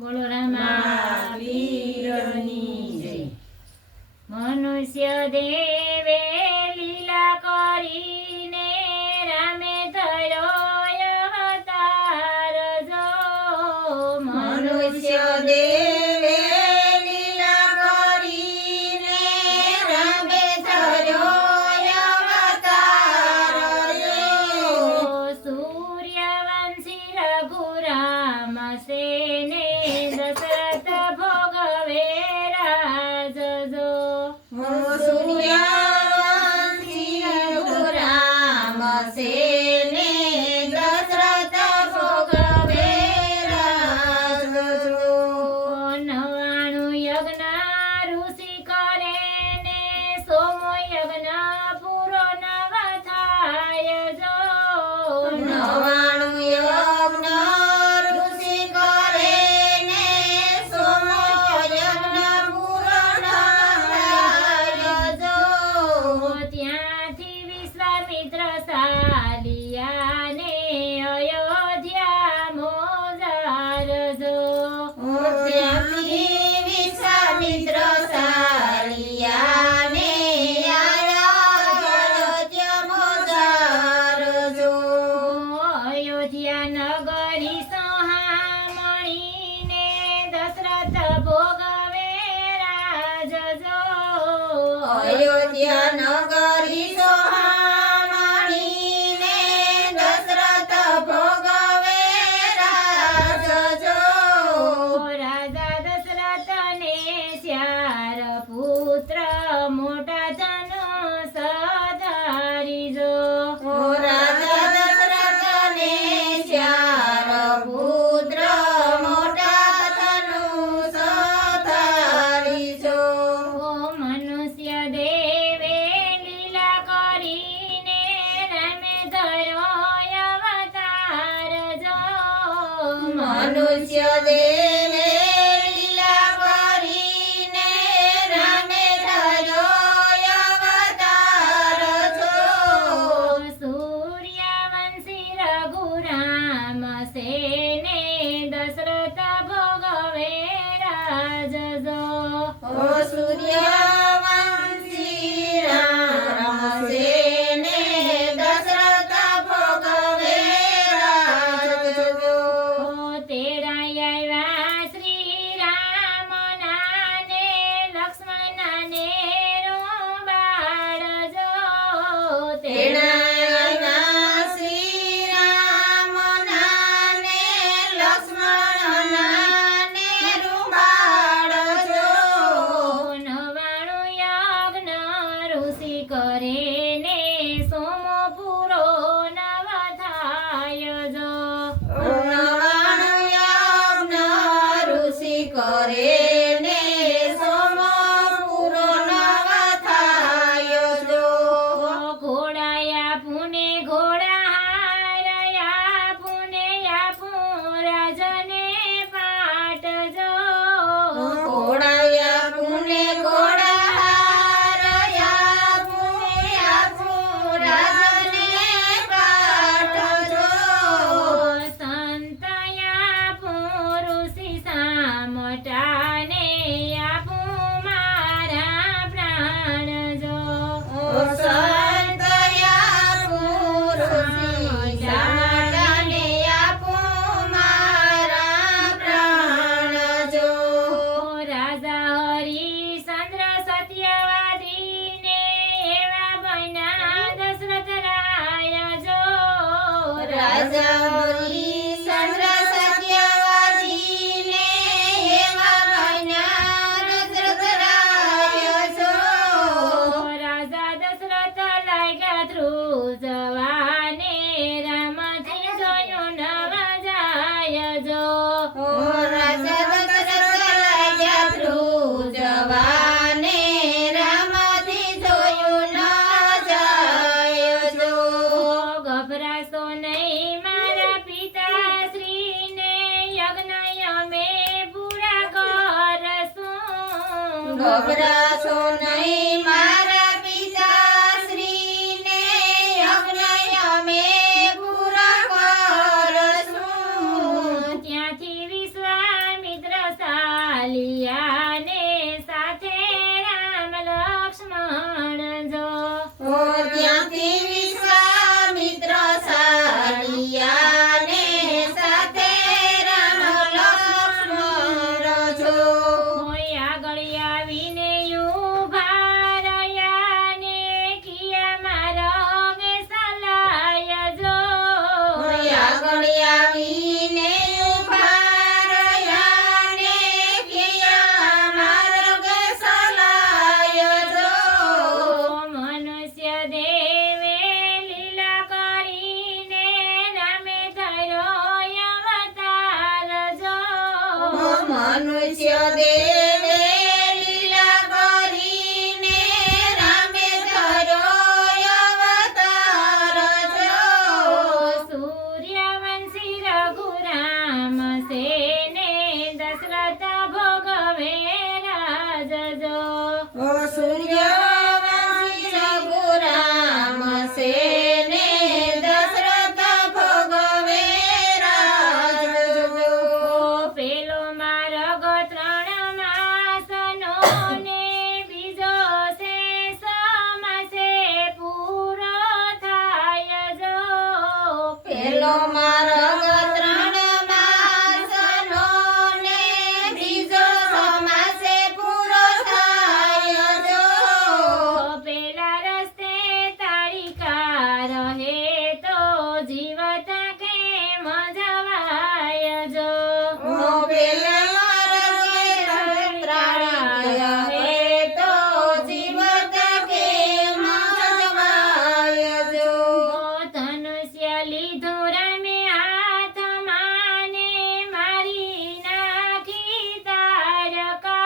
બોલો રામાવીરની જય. મનુષ્ય દેવે લીલા કરીને રામે ધર્યો અવતાર જો. મનુષ્ય દેવે લીલા કરીને રામે ધર્યો અવતાર જો. સૂર્યવંશી રઘુરામ સેને દશરથ ભોગવે રાજ જો. સૂર્યવંશી રઘુરામ સેને દશરથ ભોગવે રાજ જો. 99 યજ્ઞ ઋષિ કરે ને સોમો યજ્ઞ પૂરો નવ થાય જો. 99 યજ્ઞ ઋષિ કરે ને સોમો યજ્ઞ પૂરો થાય જો. ત્યાંથી વિશ્વામિત્ર સાલિયાને અયોધ્યા મોજાર જો. ત્યાંથી વિશ્વામિત્ર સાલિયાને અયોધ્યા મોજાર જો. અયોધ્યા નગરી સોહામણીને દશરથ ભોગવે રાજ જો. અયોધ્યા નગરી સોહામણીને દશરથ ભોગવે રાજ જો. રાજા દશરથને 4 પુત્ર મોટા ધનુષ ધારી જો. રાજા દશરથને 4 પુત્ર મોટા ધનુષ ધારી જો. મનુષ્ય દેવે લીલા કરીને રામે ધર્યો અવતાર જો. મનુષ્ય દેવે લીલા કરીને રામે ધર્યો અવતાર જો. સૂર્યવંશી રઘુરામ સેને દશરથ ભોગવે રાજ જો. સૂર્યવંશી રામ સેને દશરથ ભોગવે રાજ જો. તેડા આવ્યા શ્રી રામ નાને લક્ષ્મણ નાને રૂબાળ જો. તેડાના શ્રી રામ નાને લક્ષ્મણ નાને રૂબાળ જો. 99 યજ્ઞ ઋષિ કરે ને સોમો પૂરો નવ થાય જો. 99 યજ્ઞ ઋષિ કરે ને સોમો પૂરો નવ થાય જો. ઘોડાયા પુને ઘોડા હારયા પુને આપું રાજને પાટ જો. ઘોડાયા પુને ઘોડા હારયા પુયા પુરાજને પાટ જો. સંતયા પુરુષિ સામટાને આપું મારા પ્રાણ જો. સંતયા પુરુષી જાણને આપું મારા પ્રાણ જો. રાજા હરિશ્ચંદ્ર સત્યવાદીને એવા બન્યા દશરથ રાય જો. રાજા હરિશ્ચંદ્ર સત્યવાદીને એવા બન્યા દશરથ રાય જો. રાજા દશરથ લાગ્યા ધ્રુજવાને રામથી જોયું નવ જાય જો. રાજા દશરથ લાગ્યા ધ્રુજવાને રામથી જોયું ન જાય જો. ગભરાશો નહીં મારા પિતાશ્રીને યજ્ઞ અમે પૂરા કરશું. ગભરાશો નહીં મારા પિતાશ્રીને યજ્ઞ અમે પૂરા કરશું. ત્યાંથી વિશ્વામિત્ર મનુષ્ય દેવે લીલા કરીને રામે ધર્યો અવતાર જો સૂર્યવંશી રઘુરામ સેને દશરથ ભોગવે રાજ જો ઓ સૂર્યવંશી રઘુરામ સેને દશરથ ભોગવે રાજ જો પેલો માર્ગ 3 માસનો ને બીજો છે સમાસે પૂરો થાય જો પેલો માર્ગ 3 માસનો ને બીજો સમાસે પૂરો થાય જો પેલા રસ્તે તાળીકા રહે તો જીવતા કેમ જવાય જો ઓ પેલા માર્ગે ત્રાળિકા રહે તો જીવત કેમ જવાય જો ધનુષ્ય લીધું રમે હાથમાં ને મારી નાખી તારકા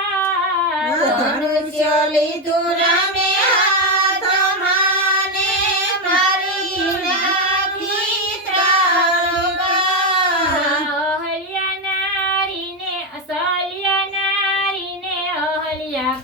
ધનુષ્ય લીધું રામે હાથમાં ને મારી નાખી ત્રાળકા અહલ્યા નારીને અસલ્યા નારીને અહલ્યા